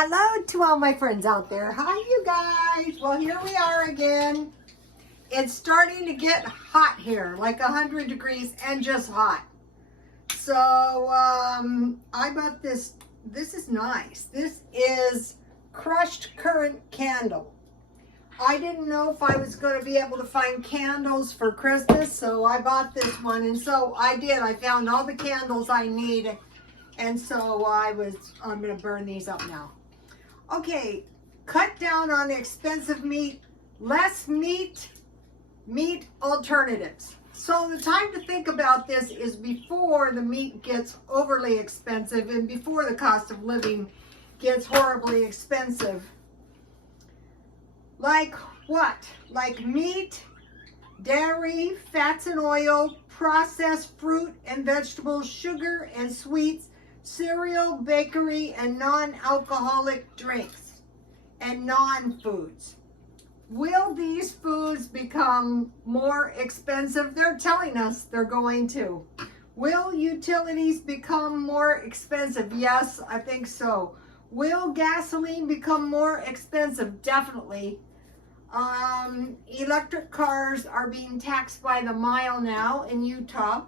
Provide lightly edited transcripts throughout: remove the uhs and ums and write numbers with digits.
Hello to all my friends out there. Hi, you guys. Well, here we are again. It's starting to get hot here, like 100 degrees and just hot. So, I bought this. This is nice. This is crushed currant candle. I didn't know if I was going to be able to find candles for Christmas, so I bought this one. And so I did. I found all the candles I need. And so I'm going to burn these up now. Okay, cut down on expensive meat, less meat alternatives. So the time to think about this is before the meat gets overly expensive and before the cost of living gets horribly expensive. Like what? Like meat, dairy, fats and oil, processed fruit and vegetables, sugar and sweets, cereal, bakery, and non-alcoholic drinks, and non-foods. Will these foods become more expensive? They're telling us they're going to. Will utilities become more expensive? Yes, I think so. Will gasoline become more expensive? Definitely. Electric cars are being taxed by the mile now in Utah.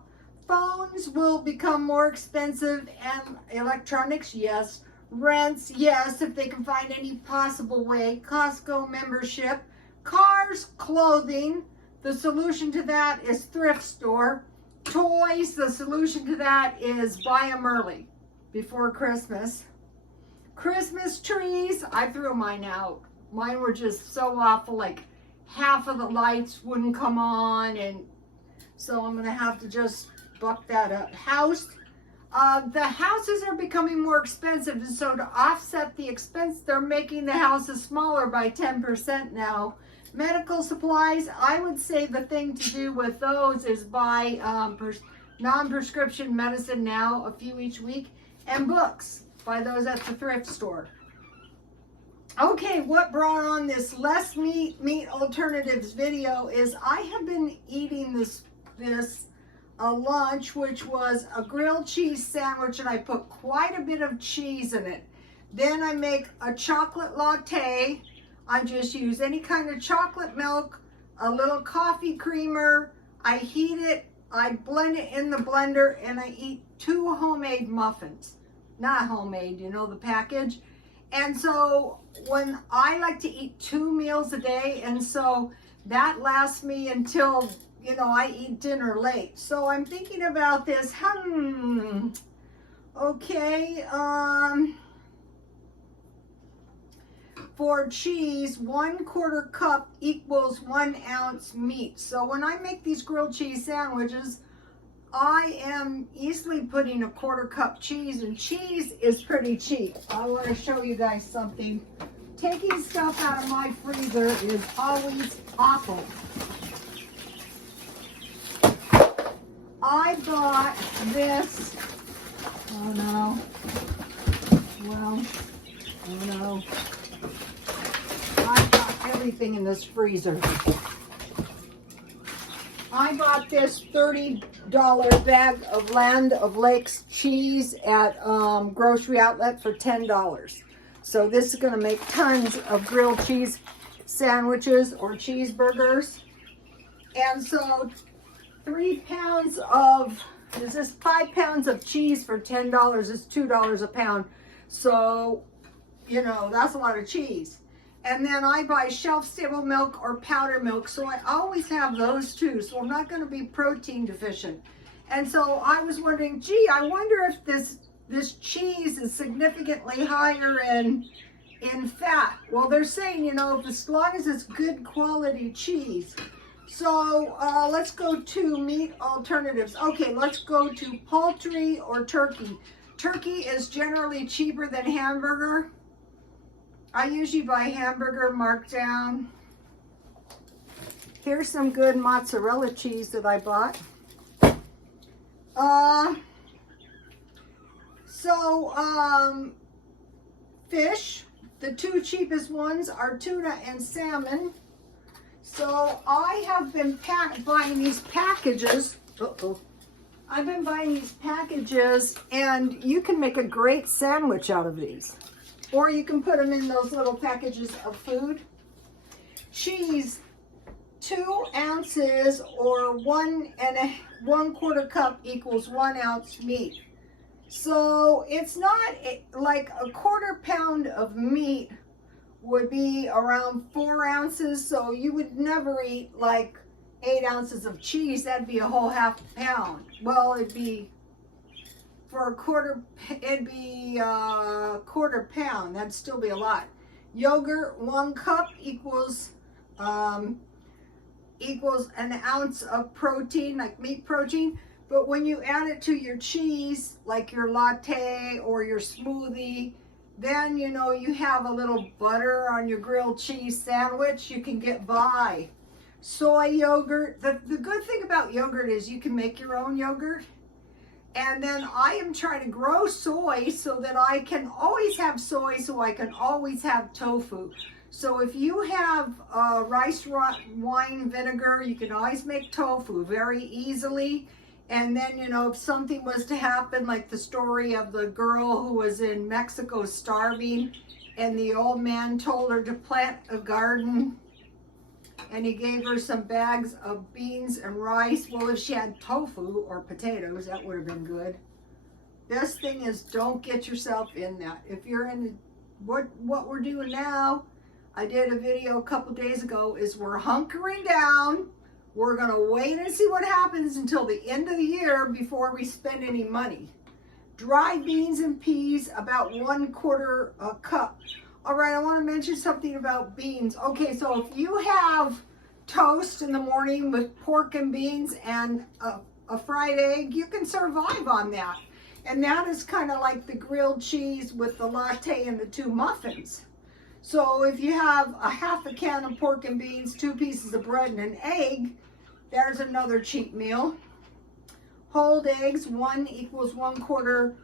Phones will become more expensive, and electronics, yes. Rents, yes, if they can find any possible way. Costco membership. Cars, clothing. The solution to that is thrift store. Toys, the solution to that is buy them early before Christmas. Christmas trees, I threw mine out. Mine were just so awful, like half of the lights wouldn't come on, and so I'm going to have to just buck that up. The houses are becoming more expensive, and so to offset the expense, they're making the houses smaller by 10% now. Medical supplies, I would say the thing to do with those is buy non-prescription medicine now, a few each week, and books. Buy those at the thrift store. Okay, what brought on this less meat alternatives video is I have been eating this lunch, which was a grilled cheese sandwich, and I put quite a bit of cheese in it. Then I make a chocolate latte. I just use any kind of chocolate milk, a little coffee creamer. I heat it, I blend it in the blender, and I eat 2 homemade muffins. Not homemade, you know, the package. And so when I like to eat 2 meals a day, and so that lasts me until, you know, I eat dinner late. So I'm thinking about this. Okay. For cheese, 1/4 cup equals 1 ounce meat. So when I make these grilled cheese sandwiches, I am easily putting 1/4 cup cheese, and cheese is pretty cheap. I want to show you guys something. Taking stuff out of my freezer is always awful. I bought this, oh no, well, oh no, I got everything in this freezer. I bought this $30 bag of Land O'Lakes cheese at grocery outlet for $10. So this is going to make tons of grilled cheese sandwiches or cheeseburgers. And so 3 pounds of, this is 5 pounds of cheese for $10 is $2 a pound. So, you know, that's a lot of cheese. And then I buy shelf-stable milk or powder milk, so I always have those too, so I'm not going to be protein deficient. And so I was wondering, gee, I wonder if this cheese is significantly higher in fat. Well, they're saying, you know, as long as it's good quality cheese. So let's go to meat alternatives. Okay, let's go to poultry or turkey. Turkey is generally cheaper than hamburger. I usually buy hamburger marked down. Here's some good mozzarella cheese that I bought. Fish, the 2 cheapest ones are tuna and salmon. So I have been buying these packages. I've been buying these packages, and you can make a great sandwich out of these. or you can put them in those little packages of food. Cheese, 2 ounces or 1¼ cup equals 1 ounce meat. So it's not like a 1/4 pound of meat would be around 4 ounces. So you would never eat like 8 ounces of cheese. That'd be a whole ½ pound. Well, it'd be for a quarter, it'd be a 1/4 pound. That'd still be a lot. Yogurt, 1 cup equals an ounce of protein, like meat protein. But when you add it to your cheese, like your latte or your smoothie, then you know you have a little butter on your grilled cheese sandwich, you can get by. Soy yogurt, the good thing about yogurt is you can make your own yogurt. And then I am trying to grow soy so that I can always have soy, so I can always have tofu. So if you have rice wine vinegar, you can always make tofu very easily. And then, you know, if something was to happen, like the story of the girl who was in Mexico starving, and the old man told her to plant a garden, and he gave her some bags of beans and rice. Well, if she had tofu or potatoes, that would have been good. Best thing is don't get yourself in that. If you're in what we're doing now, I did a video a couple days ago, is we're hunkering down. We're going to wait and see what happens until the end of the year before we spend any money. Dried beans and peas, about 1/4 cup. All right, I want to mention something about beans. Okay, so if you have toast in the morning with pork and beans and a fried egg, you can survive on that. And that is kind of like the grilled cheese with the latte and the 2 muffins. So if you have a ½ can of pork and beans, 2 pieces of bread, and an egg, there's another cheat meal. Whole eggs, 1 equals 1/4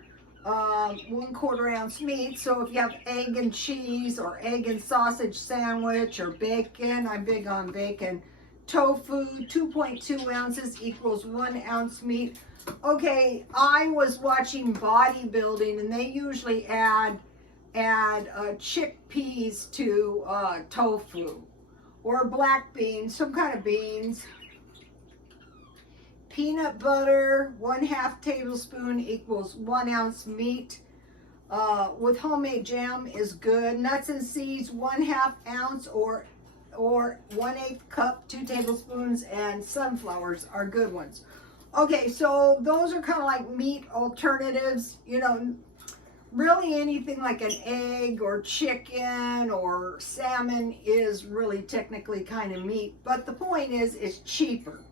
ounce meat. So if you have egg and cheese or egg and sausage sandwich or bacon, I'm big on bacon. Tofu, 2.2 ounces equals 1 ounce meat. Okay, I was watching bodybuilding, and they usually add chickpeas to tofu, or black beans, some kind of beans. Peanut butter, 1/2 tablespoon equals 1 ounce meat. With homemade jam is good. Nuts and seeds, 1/2 ounce or 1/8 cup, 2 tablespoons, and sunflowers are good ones. Okay, so those are kind of like meat alternatives. You know, really anything like an egg or chicken or salmon is really technically kind of meat, but the point is it's cheaper.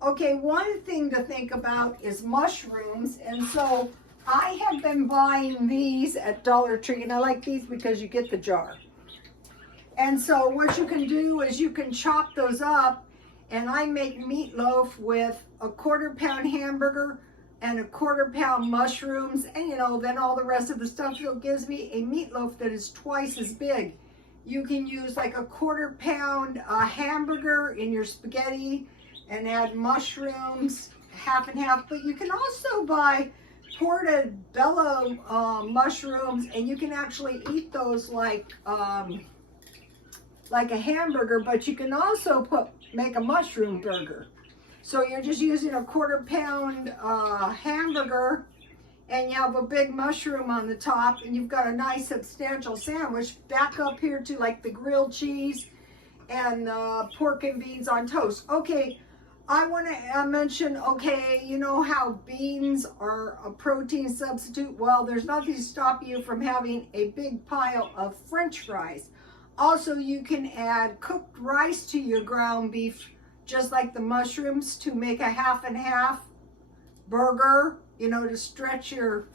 Okay, one thing to think about is mushrooms, and so I have been buying these at Dollar Tree, and I like these because you get the jar. And so what you can do is you can chop those up, and I make meatloaf with a 1/4 pound hamburger and a 1/4 pound mushrooms, and you know, then all the rest of the stuff. So it gives me a meatloaf that is twice as big. You can use like a 1/4 pound hamburger in your spaghetti and add mushrooms, half and half. But you can also buy portobello mushrooms, and you can actually eat those like a hamburger, but you can also make a mushroom burger. So you're just using a 1/4 pound hamburger, and you have a big mushroom on the top, and you've got a nice substantial sandwich. Back up here to like the grilled cheese and pork and beans on toast. Okay, I want to mention, okay, you know how beans are a protein substitute? Well, there's nothing to stop you from having a big pile of French fries. Also, you can add cooked rice to your ground beef, just like the mushrooms, to make a half and half burger, you know, to stretch your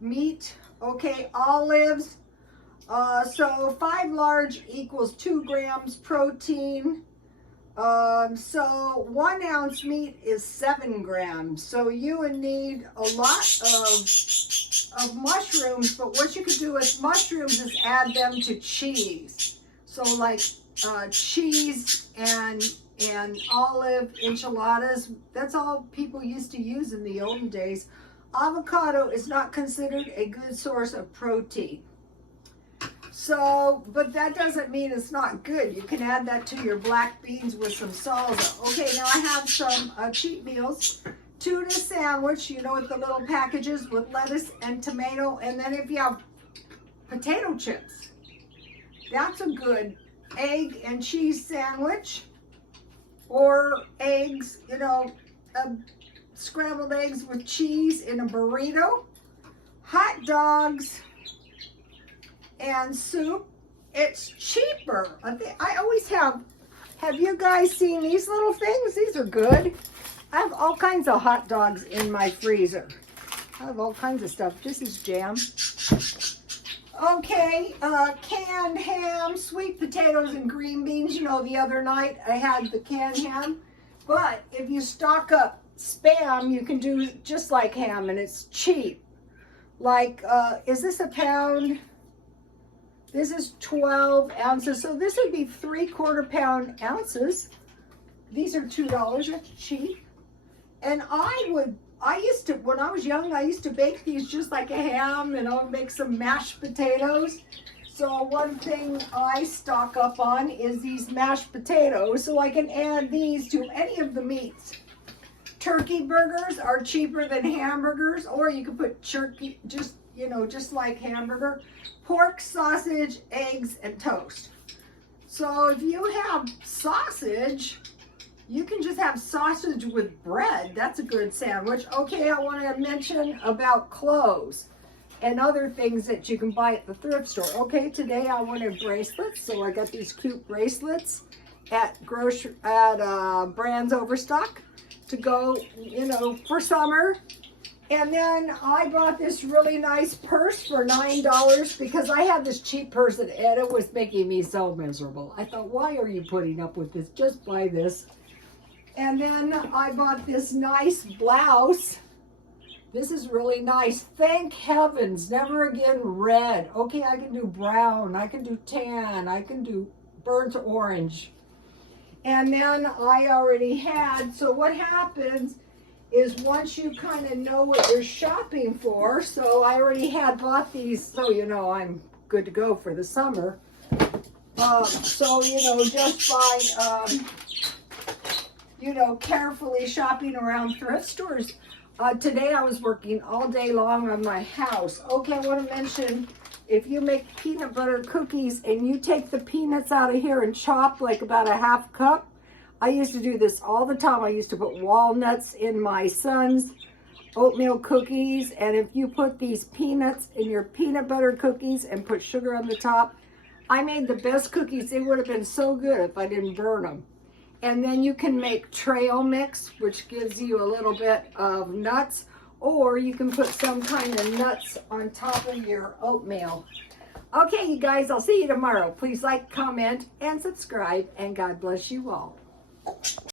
meat. Okay, olives. So 5 large equals 2 grams protein. So 1 ounce meat is 7 grams. So you would need a lot of mushrooms, but what you could do with mushrooms is add them to cheese. So like cheese and olive enchiladas, that's all people used to use in the olden days. Avocado is not considered a good source of protein. So, but that doesn't mean it's not good. You can add that to your black beans with some salsa. Okay, now I have some cheat meals. Tuna sandwich, you know, with the little packages with lettuce and tomato. And then if you have potato chips, that's a good egg and cheese sandwich. Or eggs, you know, scrambled eggs with cheese in a burrito. Hot dogs and soup. It's cheaper. I always have you guys seen these little things? These are good. I have all kinds of hot dogs in my freezer. I have all kinds of stuff. This is jam. Okay, canned ham, sweet potatoes, and green beans. You know, the other night I had the canned ham. But if you stock up Spam, you can do just like ham, and it's cheap. Like, is this a pound? This is 12 ounces, so this would be 3/4 pound ounces. These are $2, that's cheap. And I used to, when I was young, I used to bake these just like a ham, and I'll make some mashed potatoes. So one thing I stock up on is these mashed potatoes, so I can add these to any of the meats. Turkey burgers are cheaper than hamburgers, or you can put turkey, just, you know, just like hamburger. Pork, sausage, eggs, and toast. So if you have sausage, you can just have sausage with bread. That's a good sandwich. Okay, I want to mention about clothes and other things that you can buy at the thrift store. Okay, today I wanted bracelets, so I got these cute bracelets at Brands Overstock to go, you know, for summer. And then I bought this really nice purse for $9 because I had this cheap purse and it was making me so miserable. I thought, why are you putting up with this? Just buy this. And then I bought this nice blouse. This is really nice. Thank heavens, never again red. Okay, I can do brown, I can do tan, I can do burnt orange. And then I already had, so what happens is once you kind of know what you're shopping for, so I already had bought these, so you know I'm good to go for the summer. So, you know, just by, you know, carefully shopping around thrift stores. Today I was working all day long on my house. Okay, I want to mention, if you make peanut butter cookies and you take the peanuts out of here and chop like about a 1/2 cup, I used to do this all the time. I used to put walnuts in my son's oatmeal cookies, and if you put these peanuts in your peanut butter cookies and put sugar on the top, I made the best cookies. They would have been so good if I didn't burn them. And then you can make trail mix, which gives you a little bit of nuts, or you can put some kind of nuts on top of your oatmeal. Okay, you guys, I'll see you tomorrow. Please like, comment, and subscribe, and God bless you all.